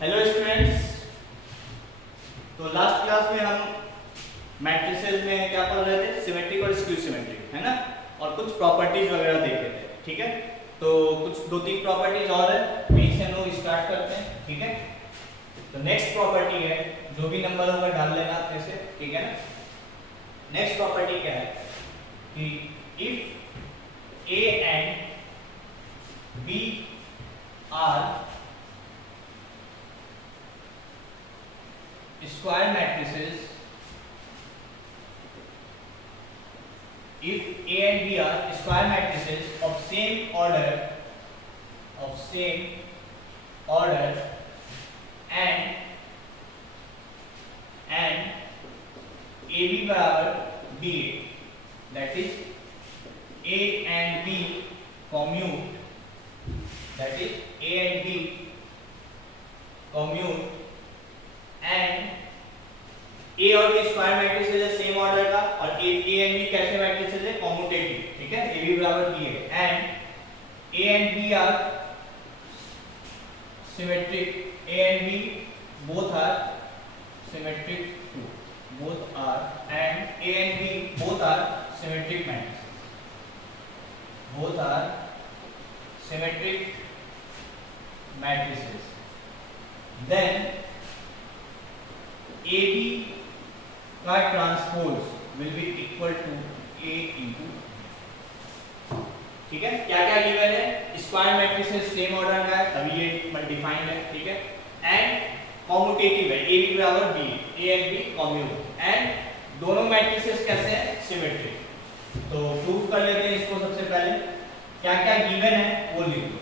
Hello students. तो last class में हम मैट्रिसेस में क्या पढ़ रहे थे, सिमेट्रिक और स्क्यू सिमेट्रिक, है ना, और कुछ प्रॉपर्टीज वगैरह देख रहे थे। ठीक है, तो कुछ दो तीन प्रॉपर्टीज और है, वहीं से हम लोग स्टार्ट करते हैं। ठीक है, तो नेक्स्ट प्रॉपर्टी है, जो भी नंबर होगा डाल लेना अपने से, ठीक है ना। नेक्स्ट प्रॉपर्टी क्या है कि if A and B are square matrices, if A and B are square matrices of same order and AB बराबर BA, that is A and B commute, that is A and B commute and A और B square matrices है same order का, और A and B कैसे matrices है, commutative. ठीक है, A B बराबर बी है and A and B are symmetric, A and B both are symmetric too, both are and A and B both are symmetric matrices, both are symmetric matrices, then AB का transpose will be equal to A into. ठीक है, क्या क्या given है, square matrices same order का है, तभी ये डिफाइंड है। ठीक है, एंड कॉम्यूटेटिव है, A B बराबर B, A and B commute, and दोनों मैट्रिसेस कैसे हैं, सिमेट्रिक। तो प्रूफ कर लेते हैं इसको। सबसे पहले क्या क्या गिवन है वो लिख दो।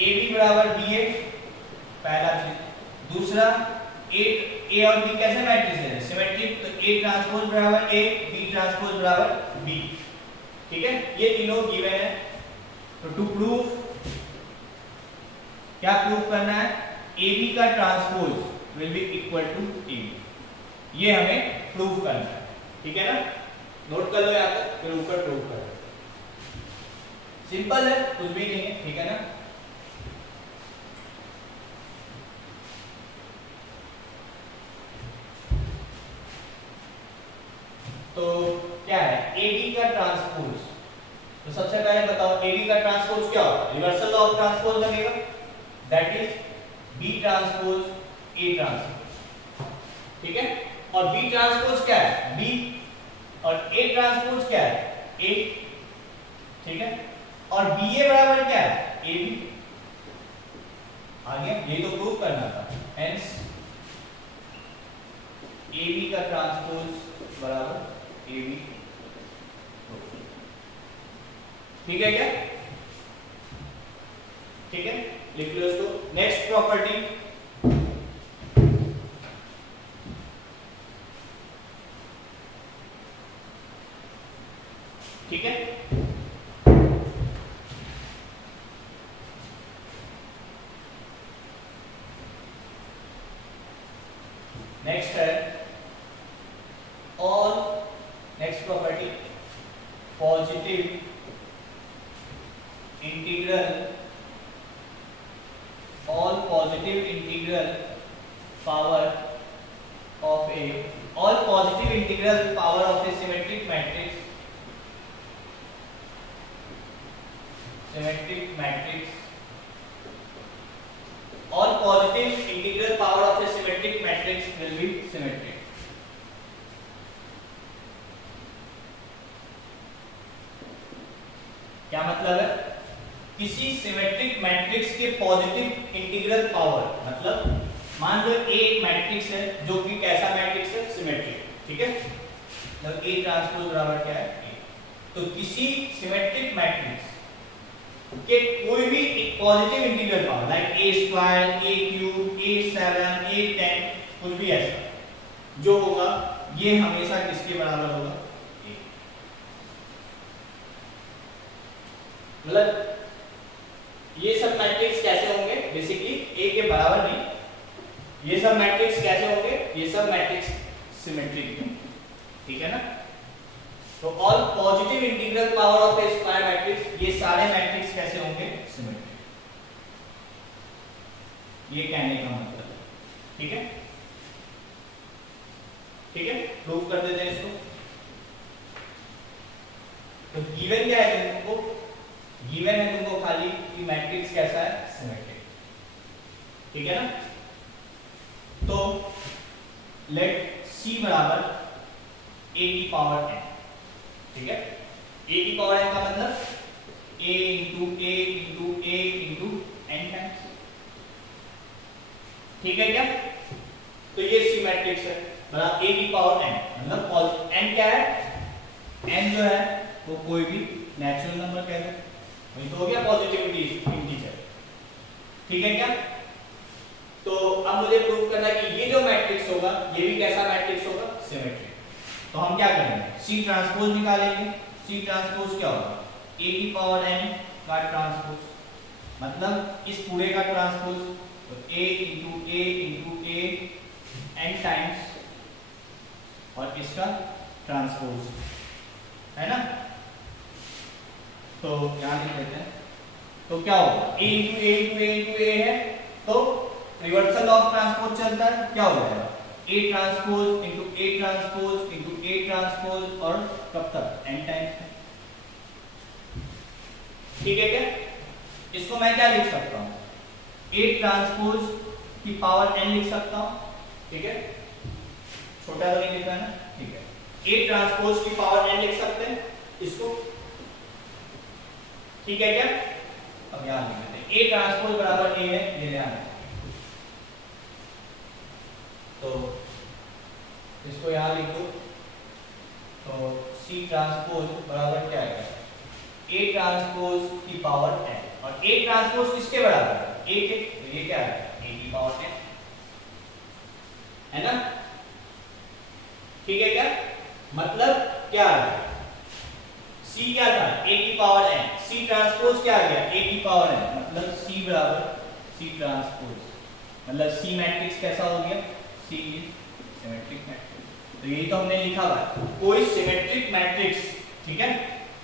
AB बराबर BA पहला चीज, दूसरा ए और बी कैसे मैट्रिक्स है, सिमेट्रिक, तो ए ट्रांसपोज बराबर ए, बी ट्रांसपोज बराबर बी। ठीक है, ये तीनों गिवन है। तो टू प्रूव, क्या प्रूफ करना है, ए बी का transpose will be equal to A B, ये हमें प्रूफ करना है। ठीक है ना, नोट कर लो यहाँ तक, फिर ऊपर प्रूफ कर लो। सिंपल है, कुछ भी नहीं है। ठीक है ना, तो क्या है, AB का ट्रांसपोज। तो सबसे पहले बताओ AB का ट्रांसपोज क्या होता है, रिवर्सल ऑफ ट्रांसपोज बनेगा, that is B transpose A transpose. ठीक है, और B ट्रांसपोज क्या है, B, और A ट्रांसपोज क्या है, A। ठीक है, और BA बराबर क्या है, AB। आगे ये तो प्रूफ करना था, हेंस AB का ट्रांसपोज बराबर AB। ठीक है क्या, ठीक है, लिख लो इसको। नेक्स्ट प्रॉपर्टी, ठीक है, नेक्स्ट है all, next property, positive integral, all positive integral power of A, all positive integral power of A symmetric matrix, symmetric matrix, all positive integral power of A symmetric matrix will be symmetric. क्या मतलब है, किसी symmetric matrix के positive integral power, मतलब मान लो ए एक matrix है जो कि कैसा मैट्रिक्स है, सिमेट्रिक। ठीक है, तो ए ट्रांसपोज बराबर क्या है, ए। तो किसी सिमेट्रिक मैट्रिक्स के कोई भी एक positive integral power, like a square, A cube, a7, a10, कुछ भी ऐसा जो होगा, ये हमेशा किसके बराबर होगा, ए। मतलब ये सब मैट्रिक्स कैसे होंगे, बेसिकली ए के बराबर नहीं। ये सब मैट्रिक्स कैसे होंगे, ये सब मैट्रिक्स सिमेट्रिक होंगे। ठीक है ना, तो all positive integral power of A square matrix, ये सारे मैट्रिक्स कैसे होंगे, सिमेट्रिक। ये कहने का मतलब है। ठीक है, ठीक है, प्रूव कर देते हैं इसको। तो गिवन क्या है तुमको? गिवन है तुमको खाली कि मैट्रिक्स कैसा है, सिमेट्रिक। ठीक है ना? तो लेट C बराबर a की पावर n। ठीक है, a की पावर n का मतलब a into a into a into n times. ठीक है क्या? तो ये C मैट्रिक्स है बराबर a की पावर n, मतलब n क्या है? n जो है वो कोई भी नेचुरल नंबर कह दो, वही तो हो गया पॉजिटिव इंटीजर। ठीक है क्या? तो अब मुझे प्रूव करना है कि ये जो मैट्रिक्स होगा ये भी कैसा मैट्रिक्स होगा, सिमेट्रिक। तो हम क्या करेंगे, C ट्रांसपोज निकालेंगे। C ट्रांसपोज क्या होगा, a की पावर n का ट्रांसपोज, मतलब इस पूरे का ट्रांसपोज, तो a into a n times और इसका ट्रांसपोज, है ना? तो यहां लिख लेते हैं। तो क्या होगा, a इंटू a है, तो रिवर्सल ऑफ ट्रांसपोज चलता है, क्या हो जाएगा a transpose into a transpose into a transpose, और कब तक, n टाइम्स। ठीक है क्या? इसको मैं क्या लिख सकता हूं, a ट्रांसपोज की पावर n लिख सकता हूं। ठीक है, छोटा तो नहीं लिखा है ना? ठीक है, a ट्रांसपोज की पावर n लिख सकते हैं इसको। ठीक है क्या? अब यहां लिख देते हैं a ट्रांसपोज बराबर a है, ये ध्यान रखना। तो इसको यहां लिख दो, तो C ट्रांसपोज बराबर क्या है, a ट्रांसपोज की पावर n, और a ट्रांसपोज किसके बराबर है, a के, तो ये क्या है, a की पावर n, है ना? ठीक है क्या? मतलब क्या है, C क्या था, a की पावर n, C ट्रांसपोज क्या आ गया, a की पावर n, मतलब C बराबर C ट्रांसपोज, मतलब C मैट्रिक्स कैसा हो गया, C इज सिमेट्रिक मैट्रिक्स। तो यही तो हमने लिखा हुआ है, कोई सिमेट्रिक मैट्रिक्स, ठीक है,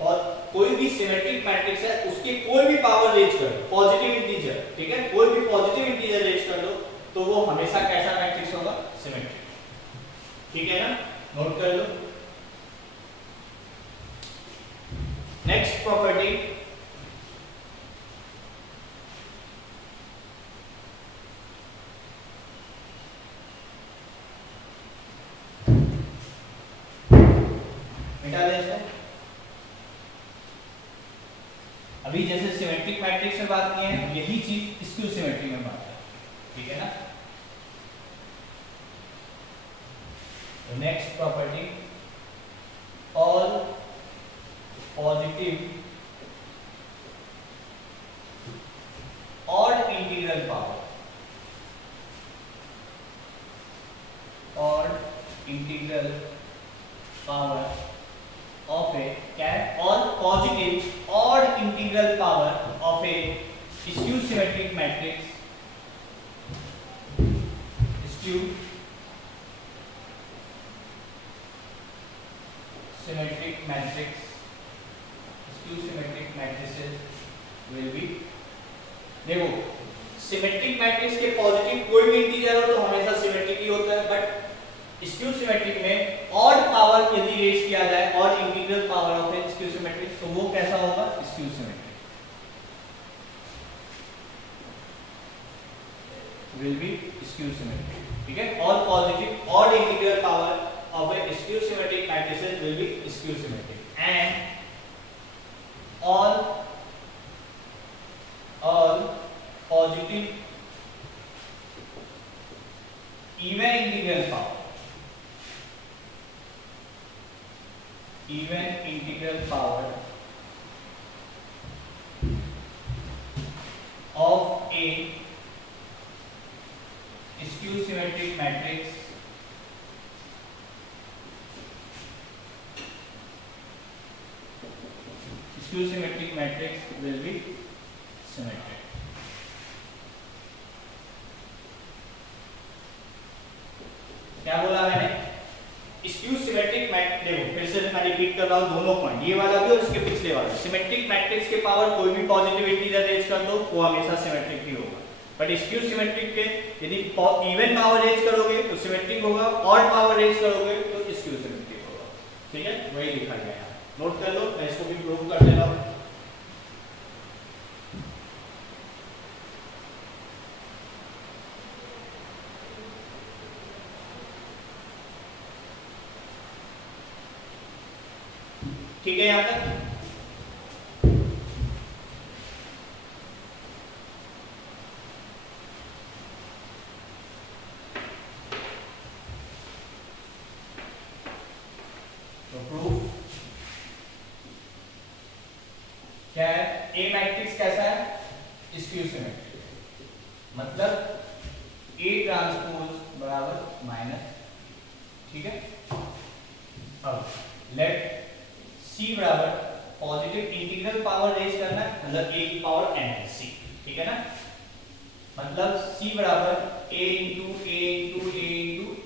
और कोई भी सिमेट्रिक मैट्रिक्स है उसकी कोई भी पावर रेज कर दो, पॉजिटिव इंटीजर, ठीक है, कोई भी पॉजिटिव इंटीजर रेज कर दो तो वो हमेशा कैसा मैट्रिक्स होगा, सिमेट्रिक। ठीक है ना, नोट कर लो। नेक्स्ट प्रॉपर्टी, मिटा दे इसको। अभी जैसे सिमेट्रिक मैट्रिक्स में बात की है, यही चीज स्क्यू सिमेट्री में बात है। ठीक है ना? Next property, all positive odd integral power, odd integral power of a all positive odd integral power of a skew symmetric matrix, skew symmetric matrix, skew symmetric matrices will be, देखो symmetric matrix के positive कोई भी integer हो तो हमेशा symmetric ही होता है, but skew symmetric में ऑड पावर यदि रेज किया जाए, odd integral power of A skew symmetric, तो वो कैसा होगा, skew symmetric, will be skew symmetric. ठीक है, all positive odd integral power of A skew symmetric matrices will be skew symmetric, and all positive even integral power, even integral power of a skew symmetric matrix will be symmetric। क्या बोला मैंने, skew symmetric matrix, देखो फिर से मैं repeat कर रहा हूं दोनों पॉइंट, ये वाला भी और इसके पिछले वाला। सिमेट्रिक मैट्रिक्स के पावर कोई भी पॉजिटिव इंटीजर रेज कर दो वो हमेशा सिमेट्रिक ही होगा, बट स्क्यू सिमेट्रिक के यदि इवन पावर रेज करोगे तो सिमेट्रिक होगा, ऑड पावर रेज करोगे तो स्क्यू सिमेट्रिक होगा। ठीक है, वही लिखा गया है, नोट कर लो, मैं इसको भी प्रूव कर देता हूं। ठीक है, यहां तक तो प्रूफ क्या है, ए मैट्रिक्स कैसा है, स्क्यू सिमेट्रिक, मतलब ए ट्रांसपोज बराबर माइनस। ठीक है, अब लेट सी बराबर पॉजिटिव इंटीग्रल पावर रेज करना है, मतलब ए की पावर n है सी। ठीक है ना, मतलब सी बराबर a into A into A into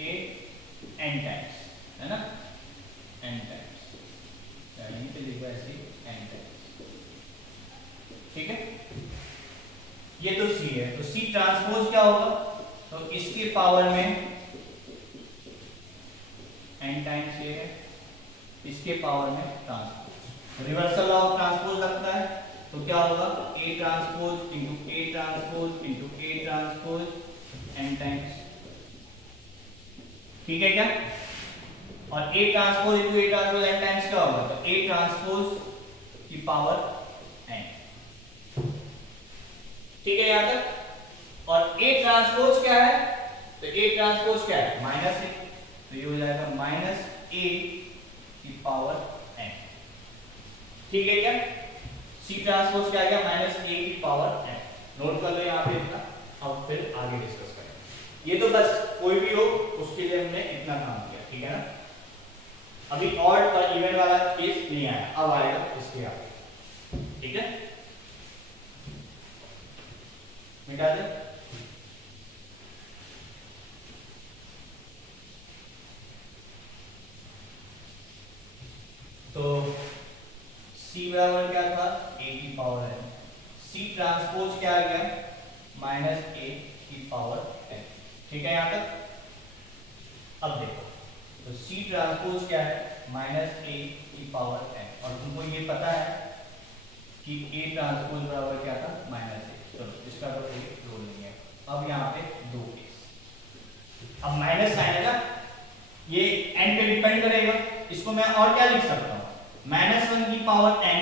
A n times, है ना, n टाइम्स, यहीं पे लिखा ऐसे n टाइम्स। ठीक है, ये तो सी है, तो सी ट्रांसपोज क्या होगा, तो इसके पावर में n टाइम्स ये है, इसके पावर में ट्रांसपोज, रिवर्सल ऑफ ट्रांसपोज लगता है, तो क्या होगा, A transpose into A transpose into A transpose n times. ठीक है क्या, और A transpose into A transpose n times क्या होगा, तो ए ट्रांसपोज की पावर n। ठीक है यहां तक, और ए ट्रांसपोज क्या है, तो ए ट्रांसपोज क्या है, माइनस ए, तो ये हो जाएगा माइनस ए की पावर n। ठीक है क्या, सी ट्रांसपोज क्या आ गया, माइनस ए की पावर n। नोट कर लो यहाँ पे इतना, अब फिर आगे डिस्कस करेंगे। ये तो बस कोई भी हो उसके लिए हमने इतना काम किया। ठीक है ना, अभी ऑड और इवन वाला केस नहीं आया, अब आएगा इसके आगे। ठीक है, मिटा दे। तो C बराबर क्या था, a की पावर n, C ट्रांसपोज क्या आ गया, माइनस a की पावर n। ठीक है यहां तक, अब देखो, तो C ट्रांसपोज क्या है, माइनस a की पावर n, और तुमको ये पता है कि a ट्रांसपोज बराबर क्या था, माइनस a। चलो इसका तो कोई रोल नहीं है। अब यहाँ पे दो केस, अब माइनस साइन है ना, ये n पे डिपेंड करेगा, इसको मैं और क्या लिख सकता हूँ, -1 की पावर n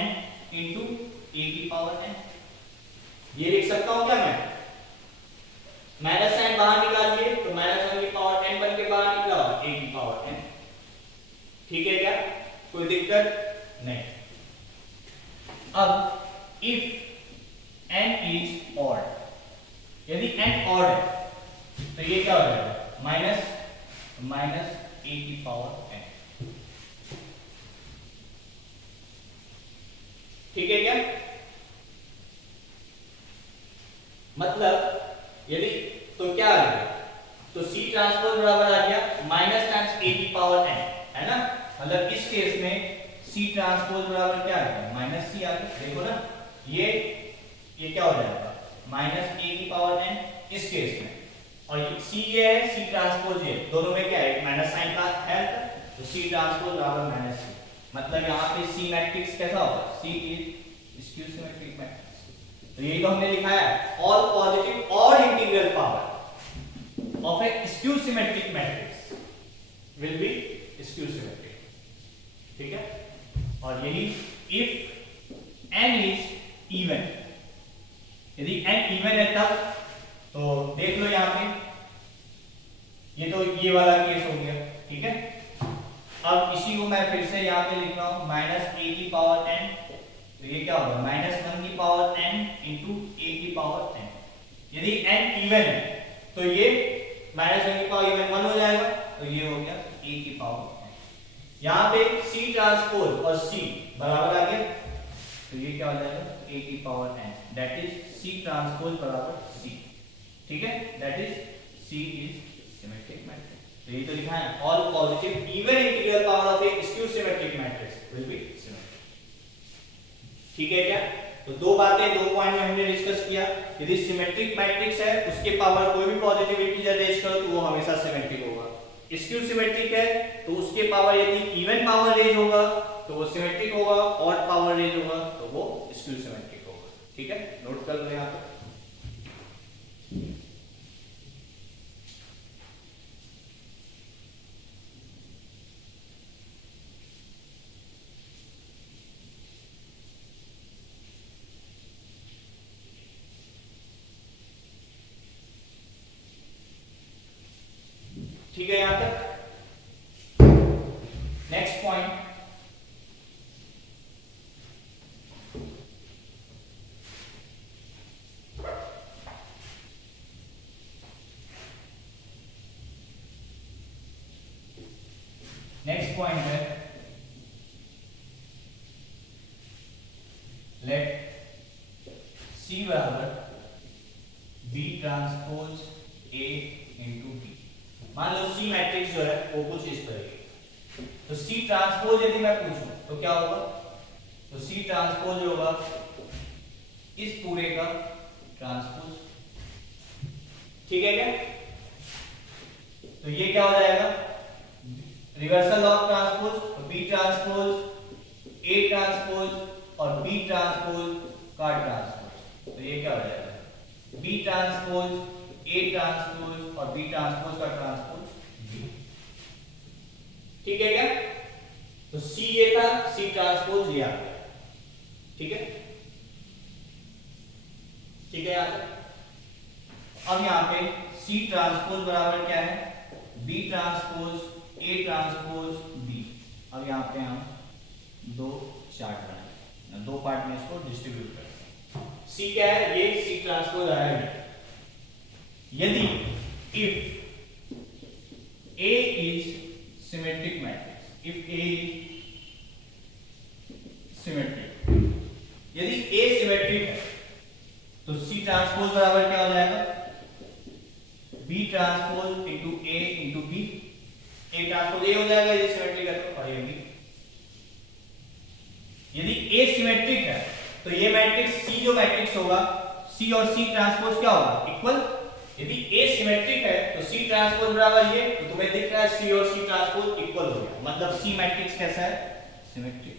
इंटू a की पावर n, ये लिख सकता हूँ क्या मैं, माइनस साइन बाहर निकालिए तो -1 की पावर n बन के बाहर निकला, a की पावर n। ठीक है क्या, कोई दिक्कत नहीं। अब इफ n इज ऑड, यदि n ऑड है तो ये क्या हो जाएगा, माइनस a की पावर n। ठीक है क्या, मतलब यदि तो क्या आ गया, तो C ट्रांसपोज बराबर आ गया माइनस टाइम्स a की पावर n, है ना, मतलब इस केस में C ट्रांसपोज बराबर क्या आ गया, माइनस C आ गया। देखो ना, ये क्या हो जाएगा, माइनस a की पावर n इस केस में, और C ये है, C ट्रांसपोज ये, दोनों में क्या है, माइनस साइन का है, तो C ट्रांसपोज बराबर माइनस C, मतलब यहाँ पे C मैट्रिक्स कैसा होगा, C is skew symmetric matrix. तो यही तो हमने लिखा है, ऑल पॉजिटिव और integral power of A skew symmetric matrix will be skew symmetric. ठीक है, और यही इफ n इज इवन, यदि n इवन है तब, तो देख लो यहाँ पे, ये तो ये वाला केस हो गया। ठीक है, अब इसी को मैं फिर से यहाँ पे लिख रहा हूँ, माइनस a की पावर n, तो ये क्या होगा, -1 की पावर n इंटू a की पावर n। यदि n इवन है तो ये -1 की पावर इवन 1 हो जाएगा, तो ये हो गया a की पावर n। यहाँ पे C ट्रांसपोज और C बराबर आ गया, तो ये क्या हो जाएगा, a की power n, that is C transpose बराबर C। ठीक है, that is C is symmetric matrix. तो ये तो लिखा है, all positive even integral power of A skew symmetric matrix will be symmetric. ठीक है क्या, तो दो पॉइंट में हमने डिस्कस किया। यदि सिमेट्रिक मैट्रिक्स है उसके पावर कोई भी पॉजिटिव इंटीजर रेज करो तो वो हमेशा सिमेट्रिक होगा। स्क्यू सिमेट्रिक है तो उसके पावर यदि इवन पावर रेज होगा तो वो सिमेट्रिक होगा, ऑड पावर रेज होगा तो वो स्क्यू सिमेट्रिक होगा। ठीक है, नोट कर लो यहां पे। ठीक है यहां तक। नेक्स्ट पॉइंट, है लेट C बराबर B transpose A into B। मान लो C मैट्रिक्स जो है वो कुछ इस तरह की, तो C ट्रांसपोज यदि मैं पूछूं तो क्या होगा, तो C ट्रांसपोज होगा इस पूरे का ट्रांसपोज। ठीक है क्या, तो ये क्या हो जाएगा, reversal of transpose, B transpose A transpose और बी ट्रांसपोज का ट्रांसपोज। तो ये क्या हो जाएगा, बी ट्रांसपोज ए ट्रांसपोज और बी ट्रांसपोज का ट्रांसपोज बी। ठीक है क्या, तो सी ये था, सी ट्रांसपोज ये आ गया। ठीक है, ठीक है यार। अब यहां पे सी ट्रांसपोज बराबर क्या है, B transpose A transpose B. अब यहां पे हम दो चार्ट बनाएंगे, दो पार्ट में इसको डिस्ट्रीब्यूट करते हैं। सी क्या है, ये सी ट्रांसपोज आया है। यदि if A is symmetric matrix, if A is symmetric, यदि ए सिमेट्रिक है तो सी ट्रांसपोज बराबर क्या हो जाएगा, B transpose into A into B. A transpose A हो जाएगा यदि सिमेट्रिक है तो, और ये बी। यदि ए सिमेट्रिक है तो ये मैट्रिक्स सी जो मैट्रिक्स होगा, सी और सी ट्रांसपोज क्या होगा, इक्वल। यदि ए सिमेट्रिक है तो सी ट्रांसपोज बराबर ये, तो तुम्हें दिख रहा है सी और सी ट्रांसपोज इक्वल हो गया, मतलब सी मैट्रिक्स कैसा है, सिमेट्रिक।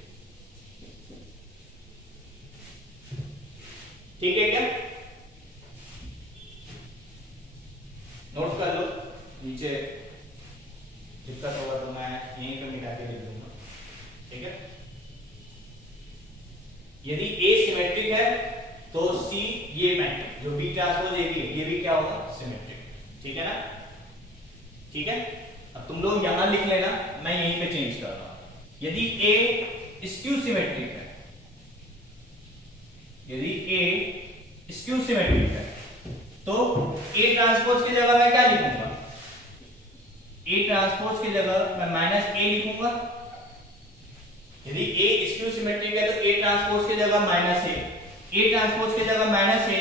ठीक है क्या, नोट कर लो, नीचे दिक्कत होगा तो मैं यहीं पे मिटा के लिख दूंगा। ठीक है, यदि ए सिमेट्रिक है तो सी ये मैट्रिक्स जो बी ट्रांसपोज ए बी है, ये भी क्या होगा, सिमेट्रिक। ठीक है ना, ठीक है। अब तुम लोग यहां लिख लेना, मैं यहीं पे चेंज कर रहा हूं। यदि ए स्क्यू सिमेट्रिक है, यदि ए स्क्यू सिमेट्रिक है तो ए ट्रांसपोज की जगह मैं क्या लिखूंगा, ए ट्रांसपोज की जगह मैं माइनस ए लिखूंगा। यदि ए स्क्यू सिमेट्रिक है तो ए ट्रांसपोज की जगह माइनस ए ट्रांसपोज की जगह माइनस ए,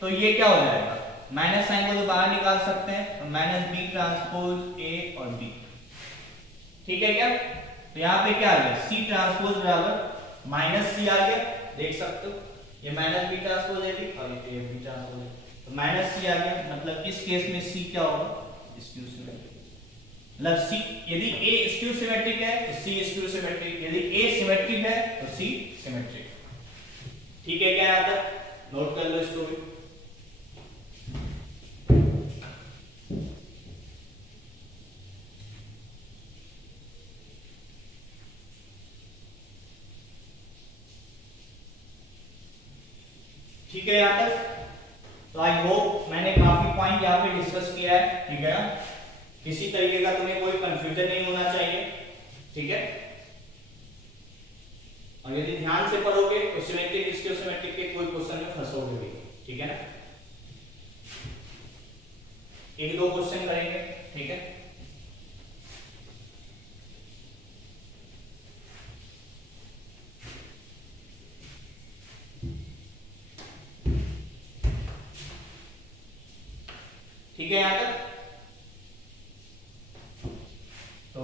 तो ये क्या हो जाएगा, माइनस साइन को जो बाहर निकाल सकते हैं, तो माइनस बी ट्रांसपोज ए और बी। ठीक है क्या, तो यहां पे क्या आ गया, सी ट्रांसपोज बराबर माइनस सी आ गया, देख सकते हो ये माइनस बी ट्रांसपोज है भी और ये बी ट्रांसपोज है, तो माइनस सी आ गया। मतलब इस केस में सी क्या होगा, स्क्यू सिमेट्रिक। मतलब सी, यदि ए स्क्यू सिमेट्रिक है तो सी स्क्यू सिमेट्रिक, यदि ए सिमेट्रिक है तो सी सिमेट्रिक। ठीक है क्या, यहां तक नोट कर लो इसको भी। ठीक है यहां तक, तो आई होप मैंने काफी पॉइंट यहाँ पे डिस्कस किया है। ठीक है ना, किसी तरीके का तुम्हें कोई कंफ्यूजन नहीं होना चाहिए। ठीक है, और यदि ध्यान से पढ़ोगे तो सिमेट्रिक स्क्यू सिमेट्रिक के कोई क्वेश्चन में फंसोगे भी। ठीक है ना, एक दो क्वेश्चन करेंगे। ठीक है, ठीक है यहां तक। तो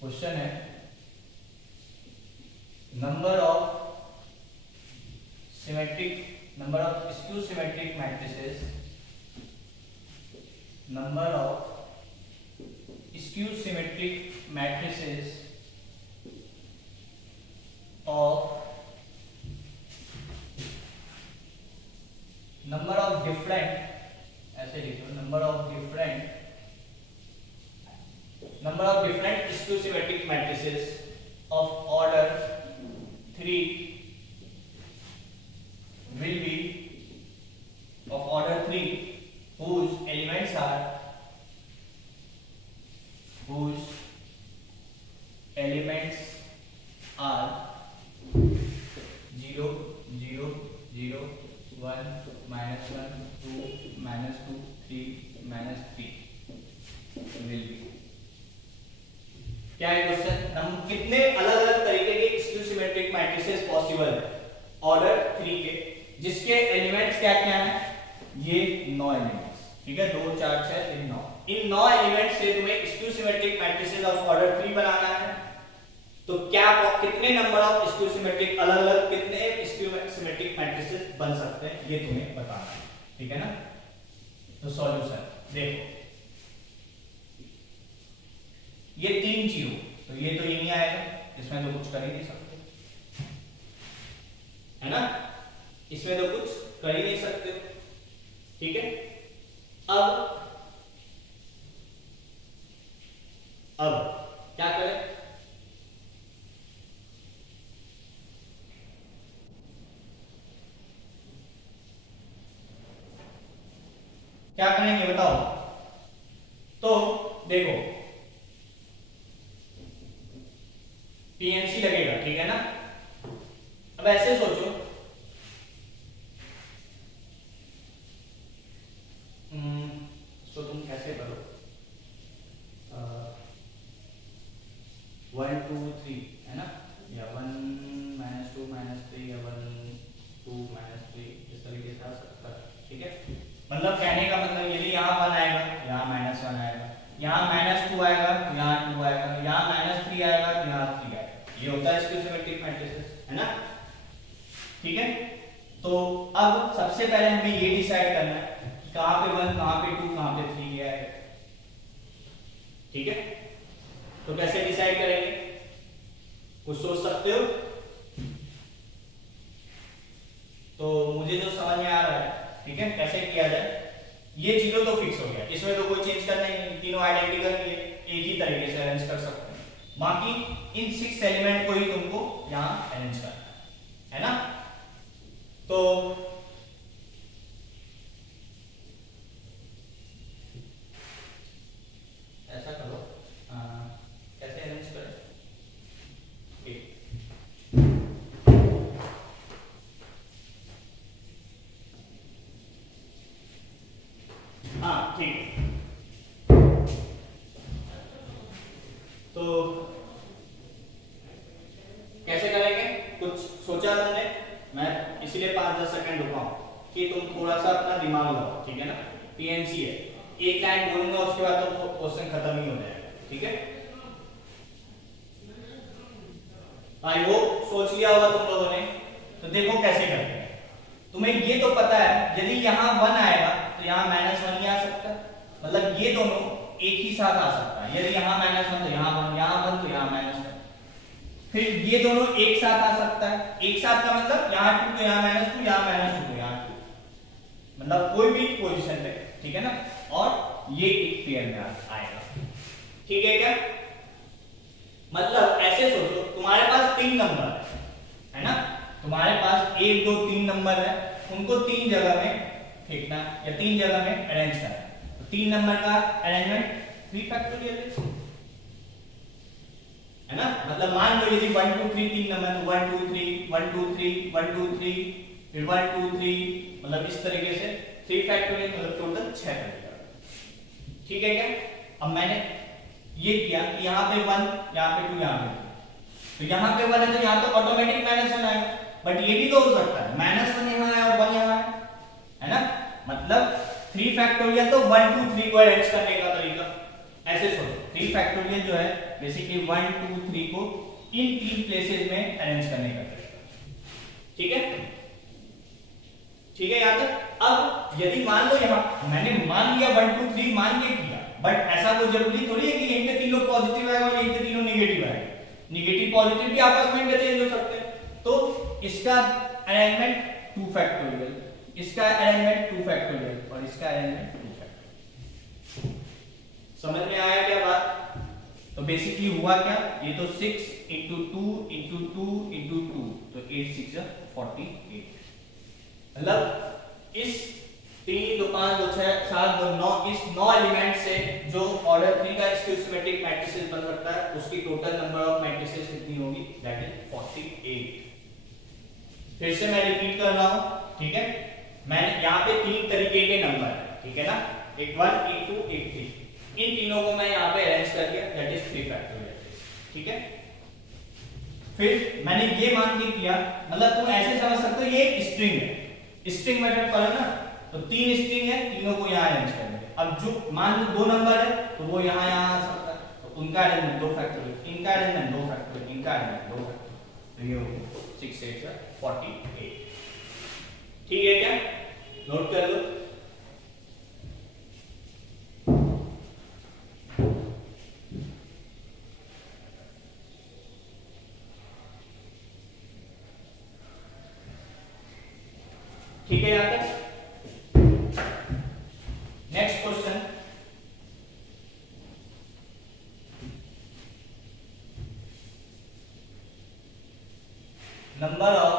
क्वेश्चन है, number of number of skew symmetric matrices, number of skew symmetric matrices of number of different, ऐसे लिखो, number of different skew symmetric matrices of order 3 will be of order 3 whose elements are 0 0 0 1 minus 1 2 minus 2 3 minus 3 will be। क्या है question? हम कितने अलग अलग तरीके के स्क्यू सिमेट्रिक मैट्रिसेस पॉसिबल है ऑर्डर 3 के, जिसके एलिमेंट्स क्या क्या है? ये 9 एलिमेंट्स, ठीक है, 2 4 6 3 9। इन 9 एलिमेंट्स से तुम्हें skew symmetric matrices of order 3 बनाना है। तो क्या कितने नंबर ऑफ स्क्यू सिमेट्रिक अलग अलग कितने स्क्यू सिमेट्रिक मैट्रिसेस बन सकते हैं ये तुम्हें बताना है, ठीक है ना। तो सॉल्यूशन देखो, ये 3 0, तो ये तो यही आएगा, इसमें तो कुछ कर ही नहीं सकते, है ना, इसमें तो कुछ कर ही नहीं सकते, ठीक है। अब क्या करें? क्या करेंगे बताओ? तो देखो, पीएनसी लगेगा, ठीक है ना। अब ऐसे सोचो, तो तुम कैसे करो? 1 2 3 है ना, या 1 -2 -3 या 1 2 -3 इस तरीके से आ सकता है, ठीक है। मतलब कहने का मतलब यदि यहाँ 1 आएगा, यहाँ -1 आएगा, यहाँ -2 आएगा, यहाँ 2 आएगा, यहाँ -3 आएगा, यहाँ 3 आएगा। ये होता है स्क्यू सिमेट्रिक मैट्रिसेस, है ना, ठीक है। तो अब सबसे पहले हमें ये डिसाइड करना है कि कहाँ पे 1, कहाँ पे 2, कहाँ पे 3 है, ठीक है। तो कैसे डिसाइड करेंगे? कुछ सोच सकते हो? तो मुझे जो समझ में आ रहा है, ठीक है, कैसे किया जाए। ये 0 तो फिक्स हो गया, इसमें तो कोई चेंज करना ही नहीं, तीनों आइडेंटिकल ही है, एक ही तरीके से अरेंज कर सकते हैं। बाकी इन 6 एलिमेंट को ही तुमको यहाँ अरेंज करना है ना। तो ऐसा करो, कैसे अरेंज करें? हाँ ठीक है। तो कैसे करेंगे? कुछ सोचा तुमने? मैं इसीलिए 5-10 सेकंड रुका हूं कि तुम थोड़ा सा अपना दिमाग लगाओ, ठीक है ना। पीएनसी है, एक लाइन बोलूंगा उसके बाद तो क्वेश्चन खत्म ही हो जाएगा, ठीक है। आई होप सोच लिया होगा तुम लोगों ने। तो देखो कैसे करते हैं। तुम्हें ये तो पता है यदि यहाँ 1 आएगा तो यहाँ -1 ही आ सकता है, मतलब ये दोनों एक ही साथ आ सकता है। यदि यहाँ -1 तो यहाँ 1, यहाँ 1 तो यहाँ -1। फिर ये दोनों एक साथ आ सकता है, एक साथ का मतलब यहाँ 2 तो यहाँ -2, यहाँ -2 तो यहाँ 2, मतलब कोई भी पोजीशन पे, ठीक है ना। और ये एक पेयर में आएगा, ठीक है क्या? मतलब ऐसे सोचो, तुम्हारे पास 3 नंबर है ना, तुम्हारे पास 1 2 3 नंबर है, उनको 3 जगह में फेंकना या 3 जगह में अरेंज करना। तो 3 नंबर का अरेंजमेंट 3 फैक्टोरियल है ना। मतलब मान लो यदि 1 2 3 3 नंबर, तो 1 2 3 1 2 3 1 2 3 फिर 1 2 3, मतलब इस तरीके से 3 फैक्टोरियल, मतलब टोटल 6 तरीका, ठीक है क्या? अब मैंने ये किया कि यहाँ पे 1, यहाँ पे 2, यहाँ पे 2, तो यहाँ पे 1 है तो यहाँ तो ऑटोमेटिक -1 आएगा। बट ये भी तो हो सकता है -1 यहाँ है और 1 यहाँ है ना। मतलब 3 फैक्टोरियल तो 1 2 3 को अरेंज करने का तरीका ऐसे सोचो। 3 फैक्टोरियल जो है बेसिकली 1 2 3 को इन 3 प्लेसेस में अरेंज करने का तरीका, ठीक है। ठीक है यहाँ तक। अब यदि मान लो यहाँ मैंने मान लिया 1 2 3 मान के किया, बट ऐसा कोई जरूरी थोड़ी है कि यहीं पे तीनों पॉजिटिव आएगा और यहीं पे तीनों नेगेटिव आएगा। नेगेटिव पॉजिटिव भी आपस में इंटरचेंज हो सकते हैं। तो इसका अरेंजमेंट 2 फैक्टोरियल, इसका अरेंजमेंट 2 फैक्टोरियल और इसका अरेंजमेंट 2 फैक्टोरियल। समझ में आया क्या बात? तो बेसिकली हुआ क्या, ये तो 6 into 2 into 2 into 2, तो 8 6 48। मतलब इस 3 2 5 2 6 7 2 9 इस 9 एलिमेंट से जो ऑर्डर 3 का स्क्यू-सिमेट्रिक मैट्रिसेस बन सकता है, उसकी टोटल नंबर ऑफ मैट्रिसेस कितनी होगी? That is 48। फिर से मैं रिपीट कर रहा हूं, ठीक है। मैंने यहाँ पे 3 तरीके के नंबर है, ठीक है ना, एक 1 एक 2 एक 3। इन तीनों को मैं यहाँ पे अरेंज कर दिया, दैट इज 3 फैक्टोरियल, ठीक है। फिर मैंने ये मान के किया, मतलब तुम ऐसे समझ सकते हो ये एक स्ट्रिंग है, स्ट्रिंग मेथड पढ़ा ना, तो 3 स्ट्रिंग है, तीनों को यहाँ अरेंज कर देंगे। अब जो मान लो 2 नंबर है तो वो यहाँ आ सकता है, तो उनका अरेंजमेंट 2 फैक्टोरियल, इनका अरेंजमेंट 2 फैक्टोरियल, इनका अरेंजमेंट 2 फैक्टोरियल, तो ये हो गया 6 8 48। ठीक है क्या? नोट कर लो। ठीक है यहां तक। नेक्स्ट क्वेश्चन, नंबर ऑफ,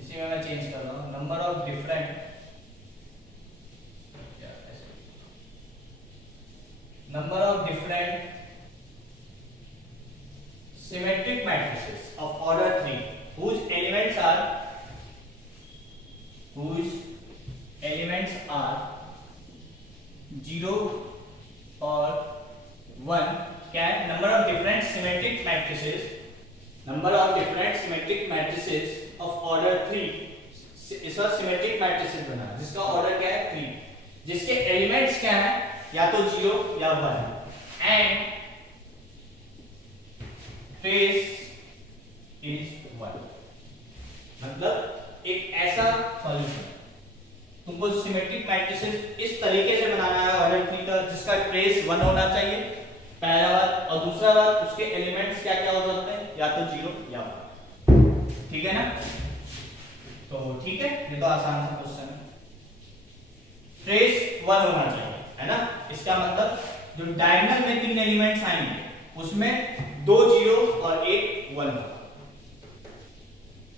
इसी में मैं चेंज कर रहा हूं, number of different symmetric matrices of order 3 whose elements are 0 or 1 can number of different symmetric matrices of order 3, इसका सिमेट्रिक मैट्रिसेस बना जिसका ऑर्डर क्या है 3, जिसके एलिमेंट्स क्या है या तो 0 या 1 एंड ट्रेस इज 1। मतलब एक ऐसा सॉल्यूशन तुमको सिमेट्रिक मैट्रिसेस इस तरीके से बनाना है ऑर्डर 3 का जिसका ट्रेस 1 होना चाहिए, पहला बात, और दूसरा बात उसके एलिमेंट्स क्या क्या हो सकते हैं या तो 0 या 1। ठीक है ना? तो ठीक है, ये तो आसान सा क्वेश्चन है। ट्रेस 1 होना चाहिए, है ना? इसका मतलब जो डायगोनल में 3 एलिमेंट्स आएंगे उसमें 2 0 और 1 1 होगा।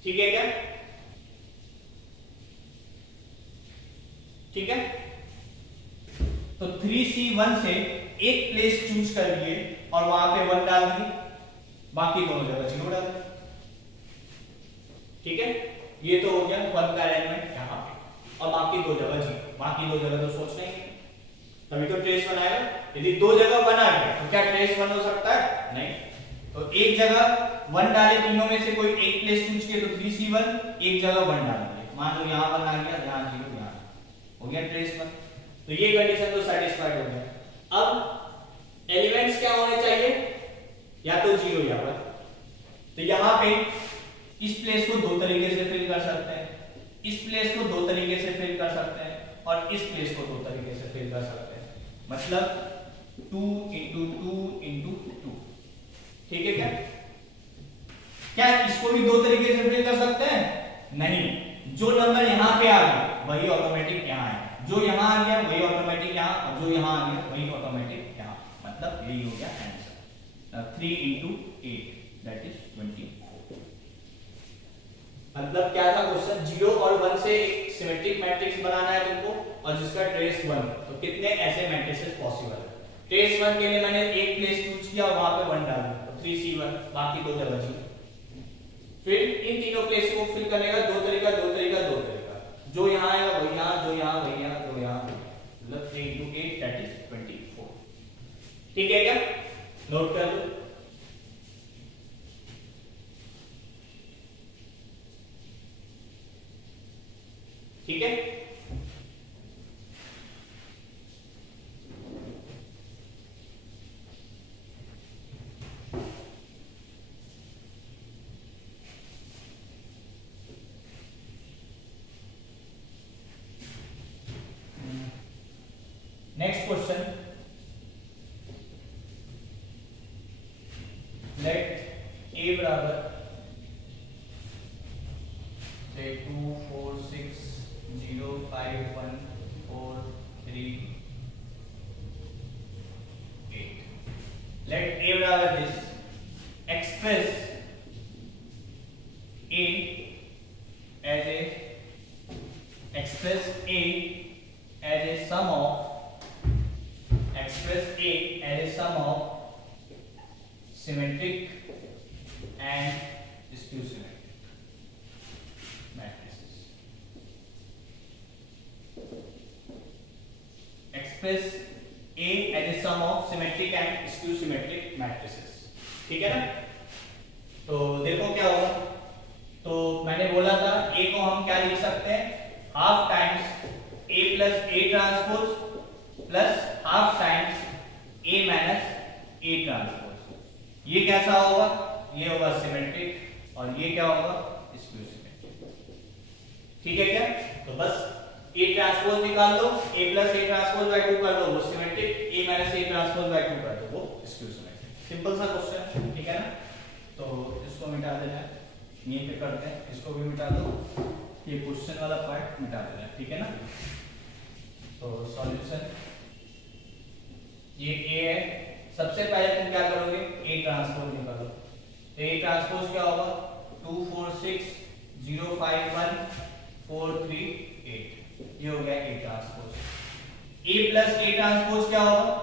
ठीक है क्या? ठीक है, तो 3C1 से एक प्लेस चूज कर लिए और वहां पे 1 डाल दिए, बाकी दोनों जगह 0 डाल दिए। ठीक है, ये तो हो गया 1 का अरेंजमेंट यहाँ पे, और बाकी 2 जगह 0, बाकी 2 जगह तो सोचना ही नहीं, तभी तो ट्रेस 1 आएगा। यदि 2 जगह 1 आ गया तो क्या ट्रेस 1 हो सकता है? नहीं। तो एक जगह 1 डाले, तीनों में से कोई एक प्लेस चूज किया तो 3C1, एक जगह 1 डालेंगे, मान लो यहाँ 1 आ गया, यहाँ 0, यहाँ हो गया ट्रेस 1। तो ये कंडीशन तो सेटिस्फाइड हो गया। अब एलिमेंट्स क्या होने चाहिए? या तो 0 या 1। तो यहाँ पे इस प्लेस को 2 तरीके से फिल कर सकते हैं, इस प्लेस को 2 तरीके से फिल कर सकते हैं, और इस प्लेस को 2 तरीके से फिल कर सकते हैं, मतलब 2 into 2 into 2। ठीक है क्या? क्या इसको भी 2 तरीके से फिल कर सकते हैं? नहीं, जो नंबर यहाँ पे आ गया वही ऑटोमेटिक यहाँ है, जो यहाँ आ गया वही ऑटोमेटिक यहाँ, और जो यहाँ आ गया वही ऑटोमेटिक यहाँ, मतलब यही हो गया आंसर। 3 into 8 that is 24। मतलब क्या था क्वेश्चन? 0 और 1 से एक सिमेट्रिक मैट्रिक्स बनाना है तुमको, और जिसका ट्रेस 1, तो कितने ऐसे मैट्रिसेस पॉसिबल है? ट्रेस 1 के लिए मैंने एक प्लेस चूज किया, वहां पे 1 डाल दिया, तो 3C1, बाकी 2 जगह 0। फिर इन तीनों प्लेस को फिल करने का 2 तरीका, जो यहाँ आएगा वही यहाँ, जो यहाँ वही यहाँ, जो यहाँ, मतलब 3 into 8 दैट इज 24। ठीक है क्या? नोट कर लो। ठीक है, बराबर से 2 4 6 0 5 1 4 3 8, let A बराबर this, express A as a sum of symmetric and skew symmetric matrices. Express A as a sum of symmetric and skew symmetric matrices. ठीक है ना? तो देखो क्या होगा। तो मैंने बोला था A को हम क्या लिख सकते हैं, half times A plus A transpose plus half times A minus A transpose. ये कैसा होगा, ये होगा सिमेट्रिक और ये क्या होगा, स्क्यू सिमेट्रिक। ठीक है क्या? तो बस A ट्रांसपोज निकाल लो, A plus A transpose bye 2 कर दो वो symmetric, A minus A transpose bye 2 कर दो वो स्क्यू सिमेट्रिक। सिंपल सा क्वेश्चन, ठीक है ना? तो इसको मिटा देना है, ये पे करते हैं, इसको भी मिटा दो, ये क्वेश्चन वाला पार्ट मिटा देना है, ठीक है ना? तो सॉल्यूशन ये A है, सबसे पहले तुम क्या करोगे, A ट्रांसपोज निकालो। तो A ट्रांसपोज क्या होगा, 2 4 6 0 5 1 4 3 8, ये हो गया A transpose. A plus A transpose क्या होगा,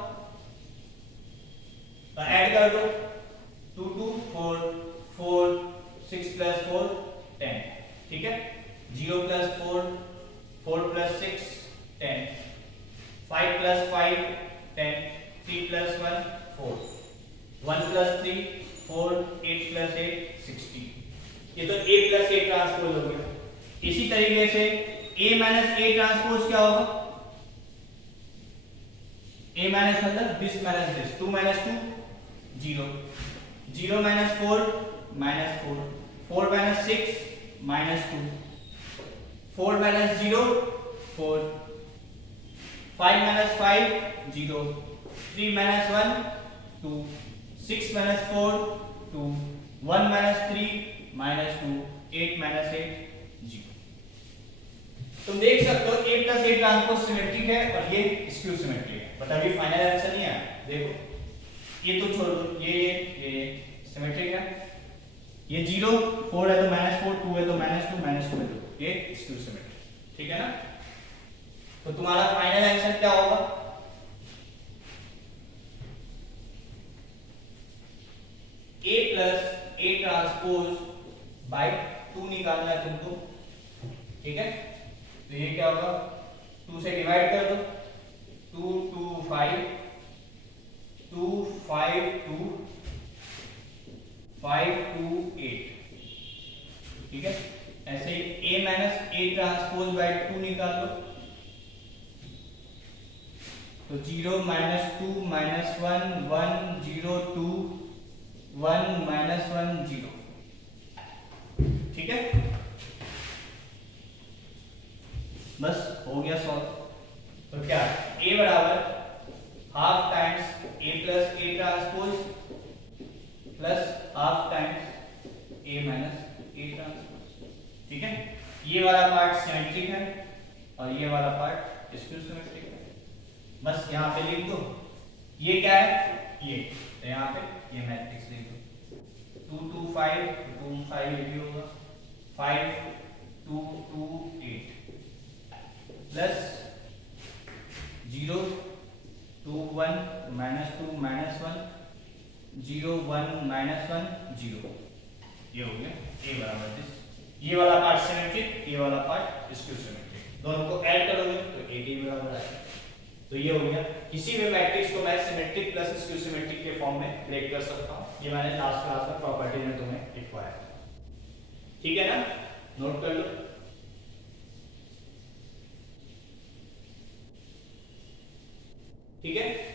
तो ऐड कर दो, 2 2 4 4 6 प्लस 4 10, ठीक है? 0 plus 4 4 plus 6 10, 5 plus 5 10, 3 plus 1 4, 1 plus 3 4, 8 plus 8 16। ये तो A प्लस A ट्रांसपोज हो गया। इसी तरीके से A माइनस A ट्रांसपोज क्या होगा, A माइनस मतलब this minus this, 2 minus 2 0, 0 minus 4 minus 4, 4 minus 6 minus 2, 4 minus 0 4, 5 minus 5 0, 3 minus 1 2, 6 minus 4 2, 1 minus 3 minus 2, 8 minus 8 0। तुम देख सकते हो A plus A transpose symmetric है और ये स्क्यू सिमेट्रिक है, बट अभी फाइनल आंसर नहीं आया। देखो ये तो छोड़ दो, ये सिमेट्रिक है, ये 0 4 है तो माइनस 4, 2 है तो माइनस 2 माइनस 2 है तो ये स्क्यू सिमेट्रिक, ठीक है ना? तो तुम्हारा फाइनल आंसर क्या होगा, A plus A transpose bye 2 निकालना है तुमको, ठीक है? तो ये क्या होगा, 2 से डिवाइड कर दो, 2 2 5 2 5 2 5 2 8, ठीक है? ऐसे ही A minus A transpose bye 2 निकाल लो, तो 0 माइनस 2 माइनस 1 1 0 2 1 माइनस 1 0, ठीक है? बस हो गया सॉल्व। तो क्या A बराबर half times A plus A transpose plus half times A minus A transpose, ठीक है? ये वाला पार्ट सिमेट्रिक है और ये वाला पार्ट स्क्यू सिमेट्रिक है। बस यहाँ पे लिख दो, ये क्या है, ये तो यहाँ पे ये मैट्रिक्स लिख दो, 2 2 5 2 5 ये भी होगा, 5 2 2 8 प्लस 0 2 1 माइनस 2 माइनस 1 0 1 माइनस 1 0, ये हो गया A बराबर दिस। ये वाला पार्ट सिमेट्रिक, ये वाला पार्ट स्क्यू सिमेट्रिक, दोनों को ऐड करोगे तो A के बराबर आएगा। तो ये हो गया, किसी भी मैट्रिक्स को मैं सिमेट्रिक प्लस स्क्यू सिमेट्रिक के फॉर्म में ब्रेक कर सकता हूँ। ये मैंने लास्ट क्लास में प्रॉपर्टी में तुम्हें लिखवाया था, ठीक है ना? नोट कर लो। ठीक है,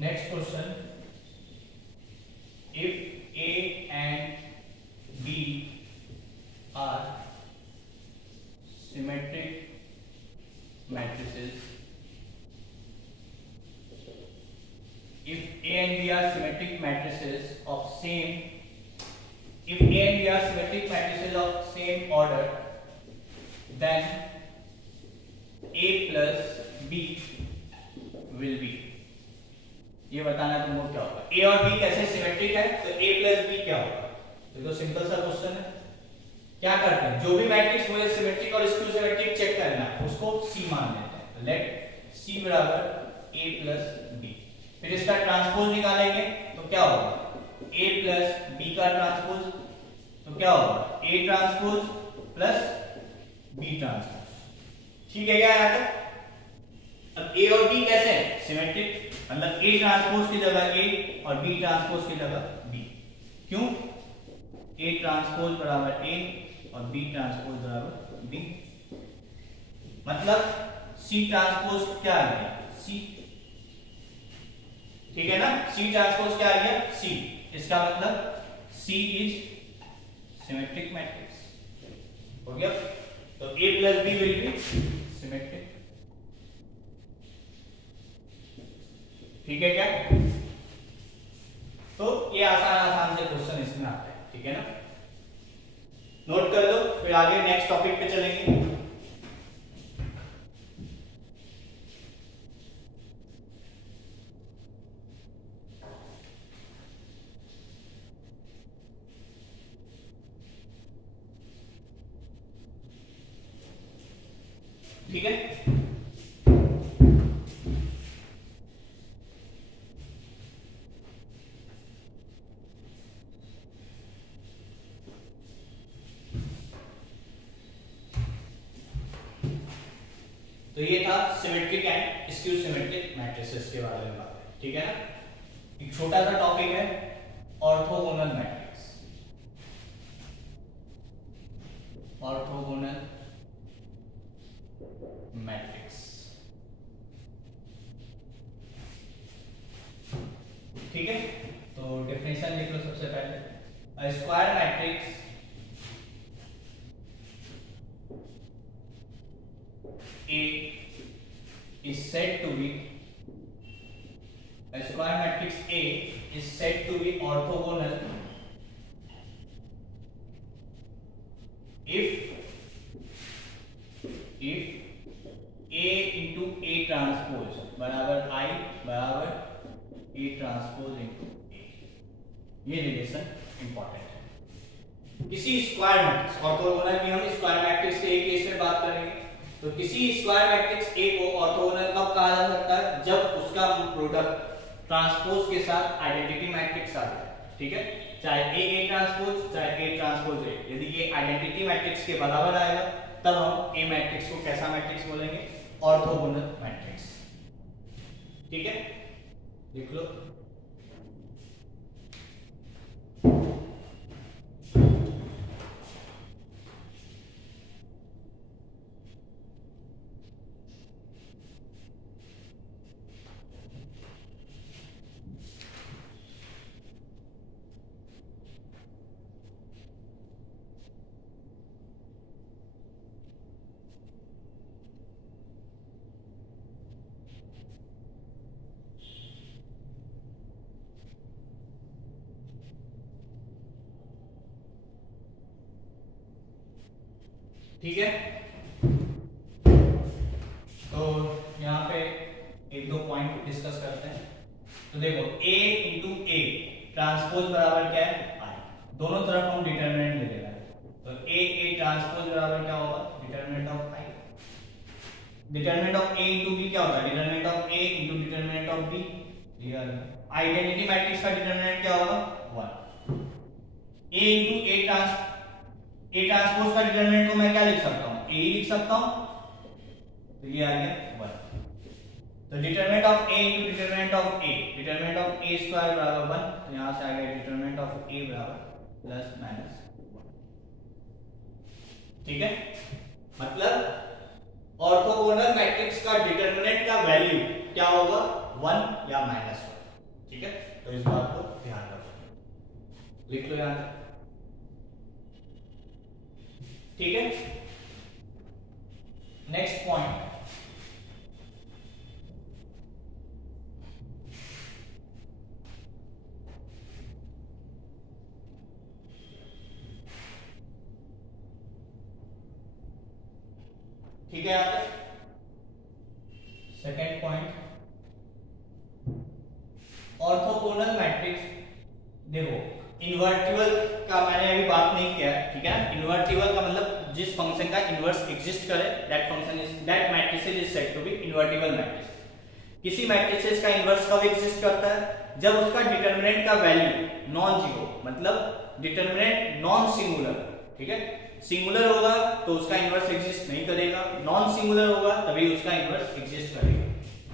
next question, if A and B symmetric matrices, if A and B are symmetric matrices of same, if A and B are symmetric matrices of same order, then A plus B will be, ये बताना है तुमको क्या होगा। A और B कैसे symmetric है तो A प्लस B क्या होगा। तो सिंपल सा क्वेश्चन है, क्या करते हैं जो भी मैट्रिक्स मुझे सिमेट्रिक और स्क्यू सिमेट्रिक चेक करना है उसको C मान लेते हैं। लेट C बराबर A प्लस B, फिर इसका ट्रांसपोज निकालेंगे तो क्या होगा A प्लस B का ट्रांसपोज, तो क्या होगा A transpose plus B transpose. ठीक है क्या यहाँ तक। अब A और B कैसे हैं सिमेट्रिक, मतलब A ट्रांसपोज की जगह A और B ट्रांसपोज की जगह B। क्यों, A ट्रांसपोज बराबर A और B ट्रांसपोज बराबर B, मतलब C ट्रांसपोज क्या आ गया C, ठीक है ना। C ट्रांसपोज क्या आ गया C, इसका मतलब C इज सिमेट्रिक मैट्रिक्स हो गया। तो A plus B will be symmetric, ठीक है क्या। तो ये आसान से क्वेश्चन इसमें आते हैं, ठीक है ना, नोट कर लो। फिर आगे नेक्स्ट टॉपिक पे चलेंगे। ठीक है, तो ये था symmetric and skew symmetric matrices के बारे में बात है, ठीक है ना। एक छोटा सा टॉपिक है ऑर्थोगोनल मैट्रिक्स, ऑर्थोगोनल मैट्रिक्स, ठीक है। तो डेफिनेशन लिख लो सबसे पहले, a square matrix A is said to be, a square matrix A is said to be orthogonal if A into A transpose बराबर I बराबर A transpose into A। ये relation important है। किसी स्क्वायर मैट्रिक्स, ऑर्थोगोनल की हम square matrix के एक case में बात करेंगे, तो किसी स्क्वायर मैट्रिक्स A को ऑर्थोगोनल कब कहा जा सकता है, जब उसका प्रोडक्ट ट्रांसपोज के साथ आइडेंटिटी मैट्रिक्स आ जाए, ठीक है। चाहे A ट्रांसपोज चाहे A ट्रांसपोज A, यदि ये आइडेंटिटी मैट्रिक्स के बराबर आएगा तब हम A मैट्रिक्स को कैसा मैट्रिक्स बोलेंगे, ऑर्थोगोनल मैट्रिक्स, ठीक है। लिख लो, ठीक है। तो यहाँ पे एक दो पॉइंट डिस्कस करते हैं। तो देखो A इंटू A ट्रांसपोज बराबर क्या है I, दोनों तरफ हम डिटरमिनेंट ले लेना है। तो A ट्रांसपोज बराबर क्या होगा, determinant of I। Determinant of A into B क्या होता है, determinant of A into determinant of B। Identity matrix का डिटरमिनेंट क्या होगा 1। A इंटू A ट्रांसपोज का डिटरमिनेंट को मैं क्या लिख सकता हूँ, A लिख सकता हूँ, तो ये आ गया 1। तो determinant of A into determinant of A, determinant of A square बराबर 1, तो यहाँ से आ गया डिटरमिनेंट ऑफ A बराबर प्लस माइनस 1, ठीक है। मतलब ऑर्थोगोनल मैट्रिक्स का डिटरमिनेंट का वैल्यू क्या होगा 1 या -1, ठीक है। तो इस बात को ध्यान रखो, लिख लो यहाँ, ठीक है। नेक्स्ट पॉइंट, ठीक है। यहाँ पे सेकेंड पॉइंट, ऑर्थोगोनल मैट्रिक्स। देखो इन्वर्टिबल का मैंने अभी बात नहीं किया है, ठीक है ना। इन्वर्टिबल का मतलब जिस फंक्शन का इन्वर्स एग्जिस्ट करे, that function is, that matrix is said to be invertible matrix. किसी मैट्रिक्स का इन्वर्स कब एग्जिस्ट करता है? जब उसका डिटरमिनेंट का वैल्यू नॉन जीरो, मतलब डिटरमिनेंट नॉन सिंगुलर, ठीक है। सिंगुलर होगा तो उसका इन्वर्स एग्जिस्ट नहीं करेगा, नॉन सिंगुलर होगा तभी उसका इन्वर्स एग्जिस्ट करेगा,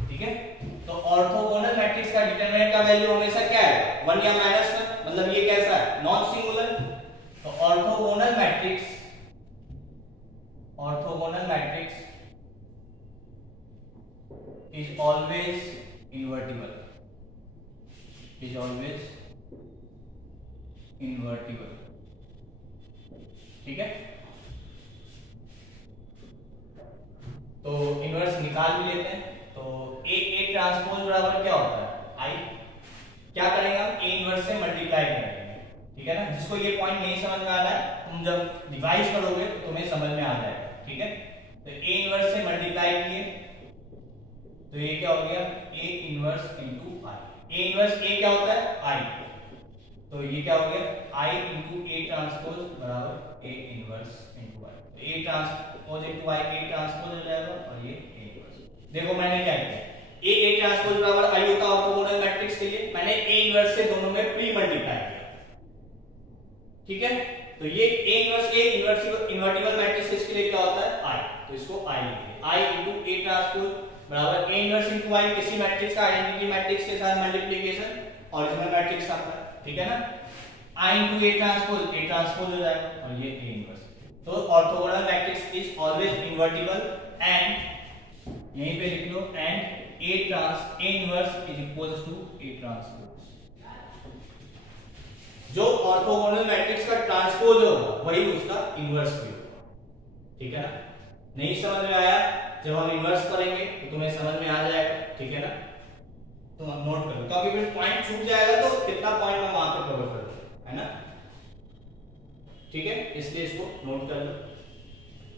ठीक है। तो ऑर्थोगोनल मैट्रिक्स का डिटरमिनेंट का वैल्यू हमेशा क्या है? 1 या -1, मतलब ये कैसा है? Non singular. तो orthogonal matrix is always invertible, ठीक है। तो इन्वर्स निकाल भी लेते हैं। तो ए ट्रांसपोज बराबर क्या होता है? आई। क्या करेंगे हम? ए इन्वर्स से मल्टीप्लाई करेंगे, ठीक है ना। जिसको ये पॉइंट नहीं समझ में आ रहा है, तुम जब डिवाइड करोगे तो तुम्हें समझ में आ जाएगा, ठीक है। तो ए इन्वर्स से मल्टीप्लाई किए तो ये क्या हो गया? A inverse into I. A inverse A क्या होता है? आई। तो ये क्या हो गया? आई इंटू ए ट्रांसपोज बराबर ए इनवर्स इंटू आई। तो A transpose into I, A transpose हो जाएगा और ये ए इनवर्स। देखो मैंने क्या किया, ए ट्रांसपोज बराबर आई होता है ऑर्थोगोनल मैट्रिक्स के लिए, मैंने ए इनवर्स से दोनों में प्री मल्टीप्लाई किया, ठीक है। तो ये ए इनवर्स इन्वर्टिबल मैट्रिक्स के लिए क्या होता है? आई। तो इसको आई लिखिए, आई इंटू ए ट्रांसपोज बराबर ए इनवर्स इंटू आई। किसी मैट्रिक्स का आइडेंटिटी मैट्रिक्स के साथ मल्टीप्लिकेशन ओरिजिनल मैट्रिक्स आता है, ठीक है ना। आई इंटू ए ट्रांसपोज हो जाएगा और ये ए इनवर्स। तो orthogonal matrix is always invertible and यहीं पे लिख लो, and A inverse is equals to A transpose. जो ऑर्थोगोनल मैट्रिक्स का ट्रांसपोज होगा वही उसका इनवर्स भी होगा, ठीक है ना। नहीं समझ में आया? जब हम इनवर्स करेंगे तो तुम्हें समझ में आ जाएगा, ठीक है ना। तो हम नोट कर लो, क्योंकि फिर पॉइंट छूट जाएगा तो कितना पॉइंट हम वहां पे कवर कर लो, है ना, ठीक है। इसलिए इसको नोट कर लो,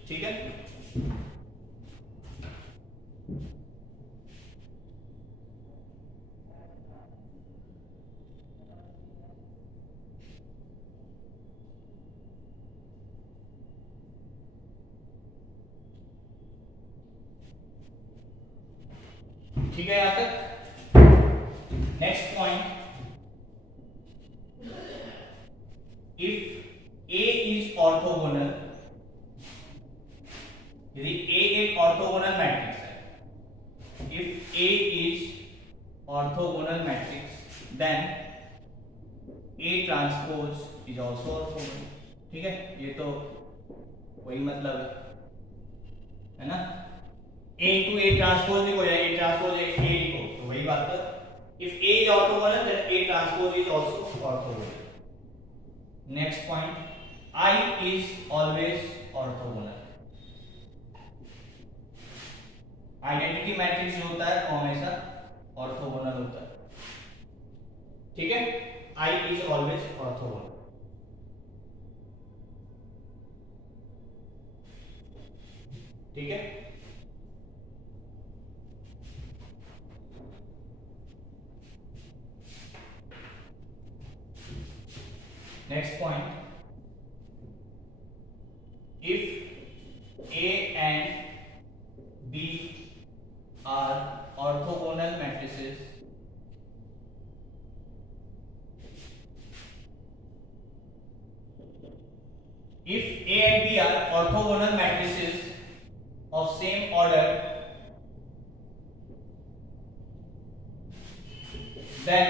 ठीक है। ठीक है यहां तक। Next point, if A is orthogonal, यदि ए एक ऑर्थोगोनल मैट्रिक्स है, if A is orthogonal matrix then A transpose is also orthogonal, ठीक है। ये तो वही मतलब है ना। A into A ट्रांसपोज लिखो या A ट्रांसपोज A लिखो, तो वही बात है। If A is orthogonal, then A transpose is also orthogonal. Next point, I is always orthogonal. Identity matrix जो होता है वो हमेशा ऑर्थोगोनल होता है, ठीक है। I is always orthogonal, ठीक है। Next point, if A and B are orthogonal matrices, if A and B are orthogonal matrices of same order, then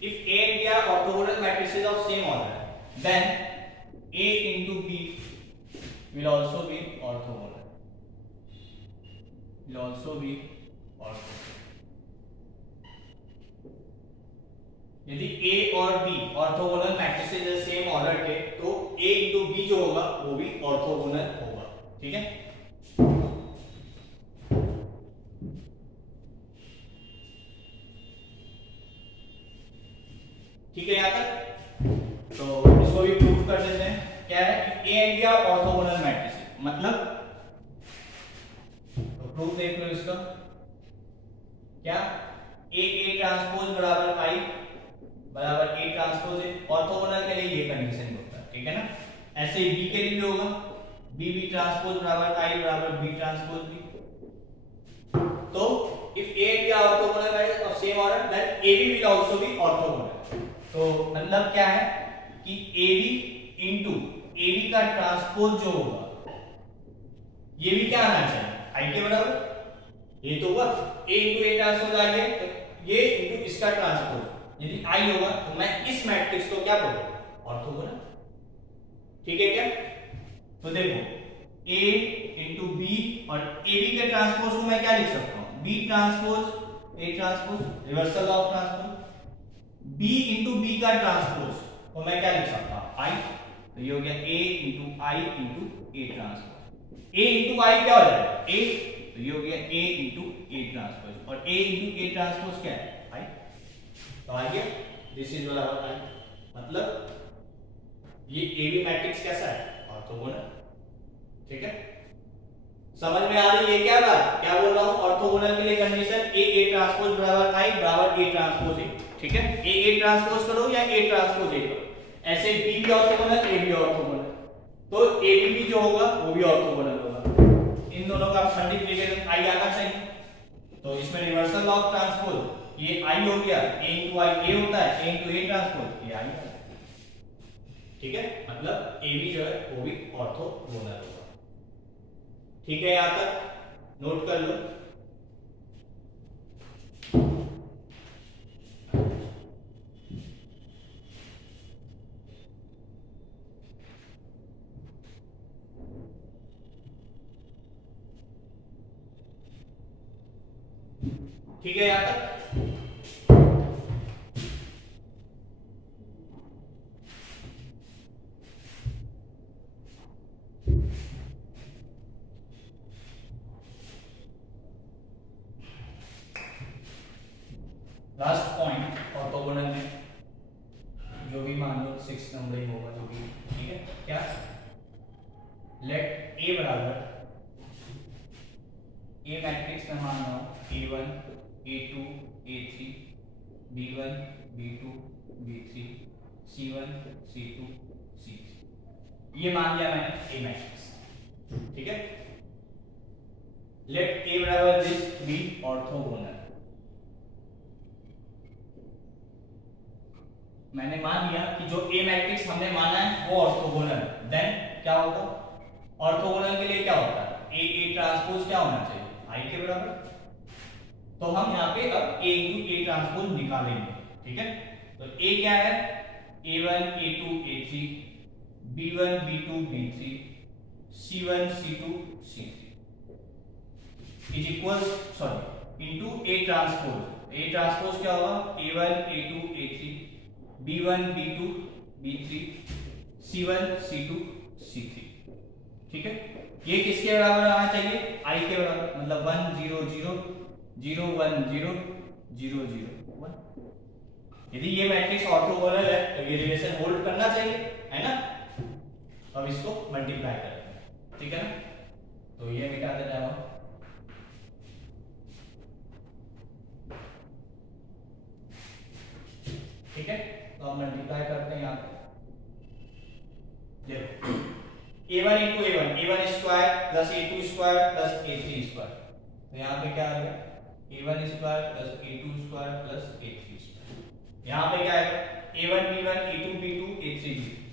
if A and B are orthogonal matrices of same order, then A into B will also be orthogonal. यदि A और B orthogonal matrices है same order के, तो A into B जो होगा वो भी orthogonal होगा, ठीक है। ठीक है यहां तक। तो इसको भी प्रूफ कर देते हैं। क्या है कि A and B are orthogonal matrices, मतलब तो प्रूफ देख लो इसका। क्या ए ट्रांसपोज बराबर आई बराबर ए ट्रांसपोज है, ऑर्थोगोनल के लिए ये कंडीशन होता है, ठीक है ना। ऐसे ही बी के लिए भी होगा, बी ट्रांसपोज बराबर आई बराबर बी ट्रांसपोज बी। तो if A and B are orthogonal of same order then A B will also be orthogonal. तो मतलब क्या है कि A B into A B का ट्रांसपोज जो होगा ये भी क्या आना चाहिए, आई के बराबर। ये तो हुआ ए इंटू ए ट्रांसपोज आ गया, तो ये इंटू इसका ट्रांसपोज यदि आई होगा तो मैं इस मैट्रिक्स को क्या बोलूंगा, ऑर्थोगोनल। ठीक है क्या। तो देखो ए इंटू बी और ए बी के ट्रांसपोज को मैं क्या लिख सकता हूं, B transpose A transpose, reversal of transpose. B into B का ट्रांसपोज तो मैं क्या लिख सकता हूं, आई। तो ये हो गया A into I into A transpose. A into I क्या हो जाएगा, ए। तो ये हो गया ए इंटू ए ट्रांसपोज, और ए इंटू ए ट्रांसपोज क्या है, आई। तो आ गया दिस इज बराबर आई। मतलब ये ए बी मैट्रिक्स कैसा है, ऑर्थोगोनल। ठीक है, समझ में आ रही है क्या बात, क्या बोल रहा हूं। ऑर्थोगोनल के लिए कंडीशन ए ट्रांसपोज बराबर आई बराबर ए ट्रांसपोज ए। ठीक है, ए ट्रांसपोज करो या ए ट्रांसपोज ए करो, ऐसे बी भी ऑर्थोगोनल ए भी ऑर्थोगोनल। तो ए बी जो होगा वो भी ऑर्थोगोनल होगा। इन दोनों का मल्टीप्लिकेशन आई आना चाहिए। तो इसमें रिवर्सल ऑफ ट्रांसपोज ये आई हो गया, ए इंटू आई ए होता है, ए इंटू ए ट्रांसपोज ये आई होता है। ठीक है, मतलब ए बी जो है वो भी ऑर्थोगोनल होगा। ठीक है, यहां तक नोट कर लो। ठीक है, यहां तक। लास्ट पॉइंट ऑर्थोगोनल में जो भी मान लो 6 नंबर ही होगा जो भी। ठीक है, क्या लेट ए बराबर ए मैट्रिक्स में मान लो A1 A2 A3 B1 B2 B3 C1 C2 C3 ये मान लिया मैंने ए मैट्रिक्स। ठीक है, लेट ए बराबर दिस बी ऑर्थोगोनल। मैंने मान लिया कि जो ए मैट्रिक्स हमने माना है वो ऑर्थोगोनल, देन क्या होगा, ऑर्थोगोनल के लिए क्या होता है, ए ट्रांसपोज क्या होना चाहिए, आई के बराबर। तो हम यहाँ पे अब ए इंटू ए ट्रांसपोज निकालेंगे। ठीक है, तो ए क्या है, A1 A2 A3 B1 B2 B3 C1 C2 C3 is equal sorry into A transpose. A transpose क्या होगा, A1 A2 A3 B1 B2 B3 C1 C2 C3। ठीक है, ये किसके बराबर आना चाहिए, आई के बराबर। मतलब 1 0 0 0 1 0 0 0 1। यदि ये मैट्रिक्स ऑर्थोगोनल है तो ये रिलेशन होल्ड करना चाहिए, है ना। अब इसको मल्टीप्लाई करते हैं। ठीक है ना, तो ये मिटा देना है। ठीक है, तो हम मल्टीप्लाई करते हैं यहाँ पे। देखो A1 into A1 square plus A2 square plus A3 square. तो यहाँ पे क्या आ गया, A1 square plus A2 square plus A3 square. यहाँ पे क्या आएगा, A1 B1 A2 B2 A3 B3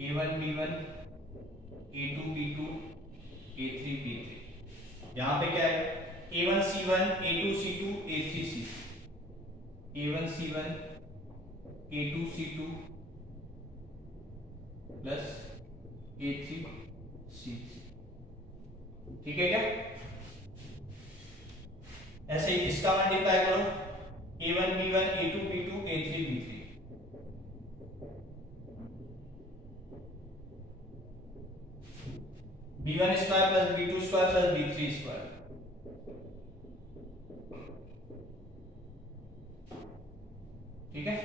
A1 B1 A2 B2 A3 B3। यहाँ पे क्या है, A1 C1 A2 C2 A3 C3 A1 C1 A2 C2 plus A3 C3। ठीक है क्या, ऐसे इसका मल्टीप्लाई करो, A1 B1 A2 B2 A3 B3। b1 square plus b2 square plus b3 square, ठीक है।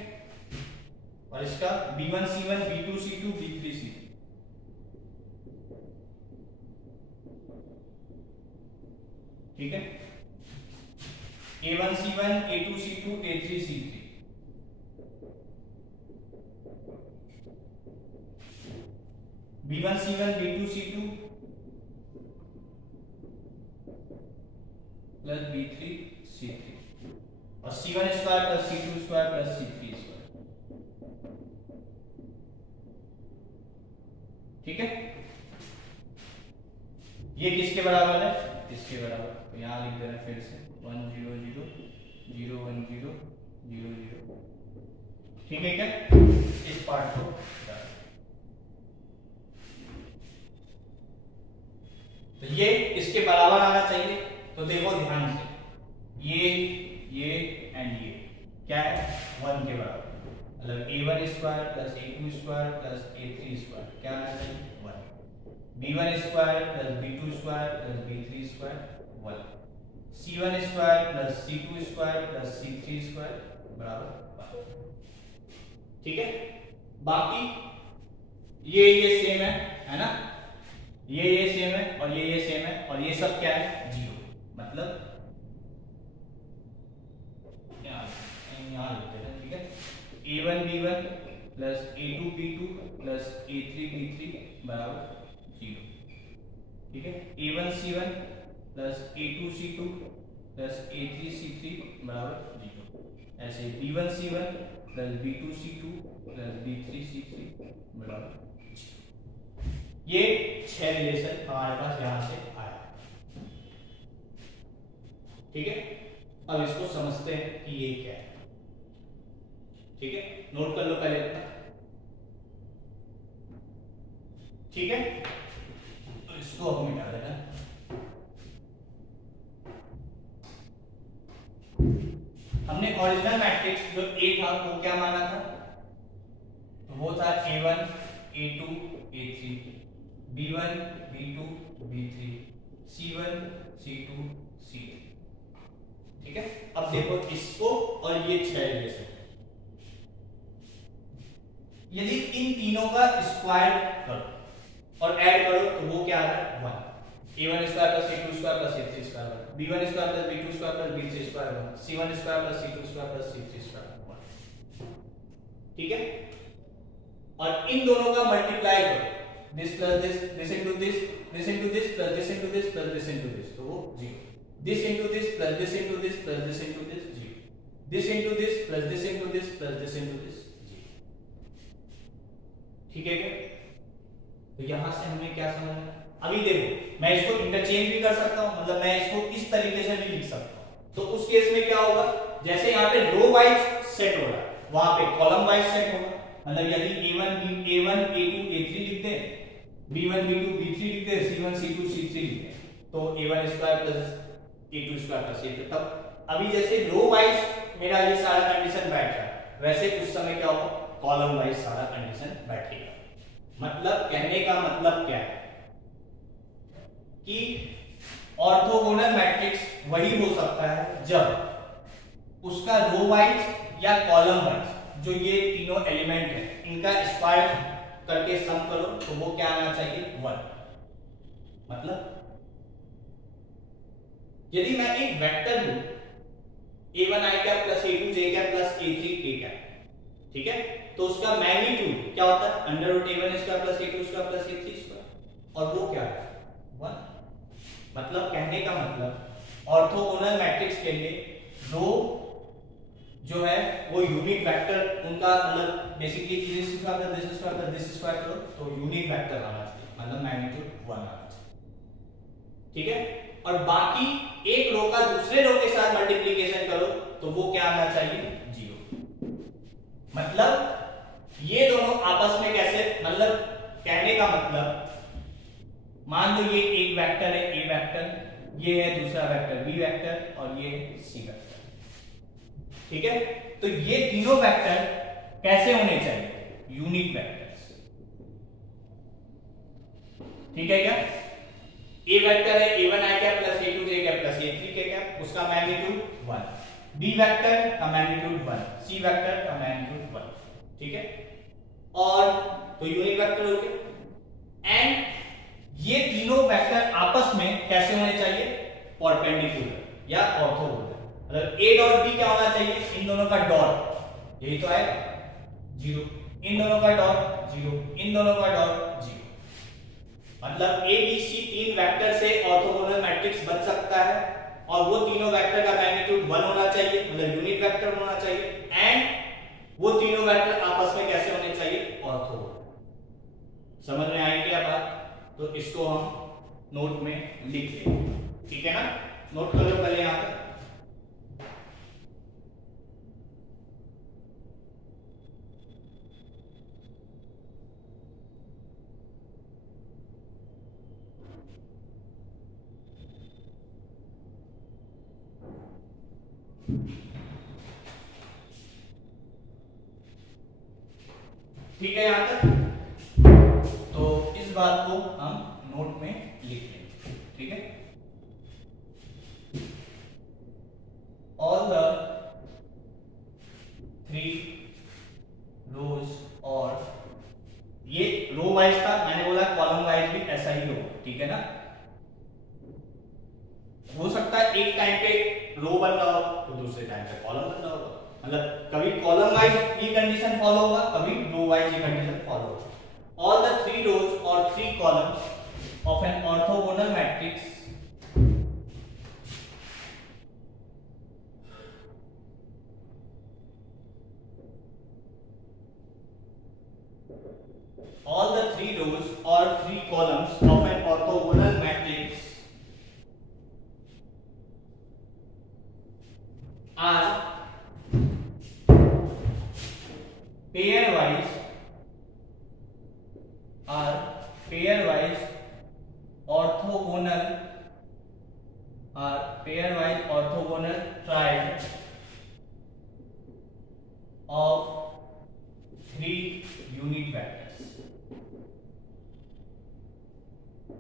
और इसका b1 c1 b2 c2 b3 c3, ठीक है। a1 c1 a2 c2 a3 c3, b1 c1 b2 c2 plus b3 c3 और c1 square plus c2 square plus c3 square, ठीक है। ये किसके बराबर है? इसके बराबर। तो यहां लिख देना फिर से 1 0 0 0 1 0 0 0, ठीक है क्या? इस पार्ट को तो ये इसके बराबर आना चाहिए। तो देखो ध्यान से, ये एंड ये क्या है? 1 के बराबर, मतलब a1 square plus a2 square plus a3 square क्या आना चाहिए? 1। b1 square plus b2 square plus b3 square 1, c1 square plus c2 square plus c3 square बराबर 1, ठीक है। बाकी ये सेम है ना, ये सेम है और ये सेम है और ये सब क्या है? 0। मतलब यहां लिखते हैं, ठीक है। a1 b1 plus a2 b2 plus a3 b3 बराबर 0, ठीक है। a1 c1 plus a2 c2 plus a3 c3 बराबर 0। ऐसे b1 c1 plus b2 c2 plus b3 c3 बराबर 0। ये 6 रिलेशन हमारे पास यहां से आया, ठीक है। अब इसको समझते हैं कि ये क्या है, ठीक है। नोट कर लो पहले इतना, ठीक है। तो इसको अब मिटा देना। हमने ओरिजिनल मैट्रिक्स जो A था वो क्या माना था? तो वो था A1 A2 A3 B1 B2 B3 C1 C2 C3, ठीक है। अब देखो इसको और ये 6 रिलेशन, यदि इन तीनों का स्क्वायर करो और ऐड करो तो वो क्या आ रहा है? 1। a1 square plus a2 square plus a3 square 1, b1 square plus b2 square plus b3 square 1, c1 square plus c2 square plus c3 square 1, ठीक है। और इन दोनों का मल्टीप्लाई करो, this plus this into this into this plus this into this plus this into this, तो वो 0। This into this plus this into this plus this into this 0, this into this plus this into this plus this into this 0, ठीक है क्या? तो यहां से हमने क्या समझा? अभी देखो मैं इसको इंटरचेंज भी कर सकता हूं, मतलब मैं इसको इस तरीके से भी लिख सकता हूं। तो उस केस में क्या होगा? जैसे यहाँ पे रो वाइज सेट हो रहा है, वहां पे कॉलम वाइज सेट होगा। मतलब यदि a1 a1 a2 a3 लिखते हैं, b1 b2 b3 लिखते हैं, c1 c2 c3 लिखते हैं, तो a1 square plus a2 square plus a3। तब अभी जैसे रो वाइज मेरा ये सारा कंडीशन बैठ रहा है, वैसे उस समय क्या होगा? कॉलम वाइज सारा कंडीशन बैठेगा। मतलब कहने का मतलब क्या है कि ऑर्थोगोनल मैट्रिक्स वही हो सकता है जब उसका रो वाइज या कॉलम वाइज जो ये तीनों एलिमेंट है इनका स्क्वायर करके सम करो तो वो क्या आना चाहिए? 1। मतलब यदि मैं एक वेक्टर लूं a1 i cap plus a2 j cap plus a3 k cap, ठीक है, तो उसका मैग्नीट्यूड क्या होता है? Under root a1 square plus a2 square plus a3 square, और वो क्या है? 1। मतलब कहने का मतलब ऑर्थोगोनल मैट्रिक्स के लिए रो जो है वो यूनिट वेक्टर उनका मतलब basically this square plus this square plus this square करो तो यूनिट वेक्टर आना चाहिए, मतलब मैग्नीट्यूड 1 आना चाहिए, ठीक है। और बाकी एक रो का दूसरे रो के साथ मल्टीप्लिकेशन करो तो वो क्या आना चाहिए? 0। मतलब ये दोनों आपस में कैसे, मतलब कहने का मतलब मान लो ये एक वेक्टर है a वेक्टर, ये है दूसरा वेक्टर b वेक्टर और ये c वेक्टर, ठीक है। तो ये तीनों वेक्टर कैसे होने चाहिए? यूनिक वेक्टर्स, ठीक है क्या? ए वेक्टर है a1 i cap plus a2 j cap plus a3 k cap, उसका मैग्नीट्यूड 1, बी वेक्टर का मैग्नीट्यूड 1, सी वेक्टर का मैग्नीट्यूड 1, ठीक है। और तो यूनिट वेक्टर हो गए। एंड ये तीनों वेक्टर आपस में कैसे होने चाहिए, परपेंडिकुलर या ऑर्थोगोनल। मतलब a डॉट b क्या होना चाहिए, इन दोनों का डॉट, यही तो आएगा 0, इन दोनों का डॉट 0, इन दोनों का डॉट 0। मतलब a b c तीन वेक्टर से ऑर्थोगोनल मैट्रिक्स बन सकता है, और वो तीनों वेक्टर का मैग्नीट्यूड 1 होना चाहिए, मतलब यूनिट वेक्टर होना चाहिए। एंड वो तीनों वेक्टर आपस में कैसे होने चाहिए, ऑर्थोगोनल। समझ में आई क्या बात? तो इसको हम नोट में लिख लेंगे, ठीक है ना। नोट कर लो पहले यहां पर। ठीक है यहां तक। तो इस बात को हम नोट में लिख लेंगे, ठीक है। ऑल द 3 रोज, और ये रो वाइज था, मैंने बोला कॉलम वाइज भी ऐसा ही हो, ठीक है ना। हो सकता है एक टाइम पे रो बन रहा हो तो दूसरे टाइम पे कॉलम बन रहा होगा, मतलब कभी कॉलम वाइज ये कंडीशन फॉलो होगा, कभी रो वाइज ये कंडीशन फॉलो होगा। ऑल द 3 रोज और 3 columns of an orthogonal matrix all the 3 rows or 3 columns of an orthogonal matrix are pairwise orthogonal triad of 3 unit vectors,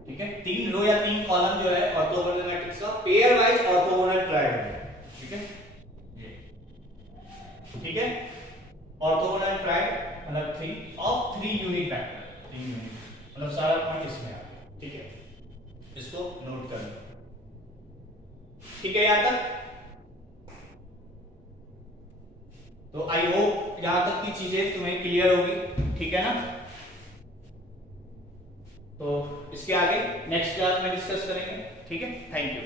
ठीक है। 3 रो या 3 column जो है ऑर्थोगोनल मैट्रिक्स का pair wise orthogonal triad है, ठीक है। ये ठीक है, ऑर्थोगोनल ट्रायड मतलब 3 ऑफ 3 यूनिट वेक्टर, 3 यूनिट मतलब सारा पॉइंट इसमें आ गया, ठीक है। इसको नोट कर लो, ठीक है यहां तक। तो आई होप यहां तक की चीजें तुम्हें क्लियर होगी, ठीक है ना। तो इसके आगे नेक्स्ट क्लास में डिस्कस करेंगे, ठीक है। Thank you.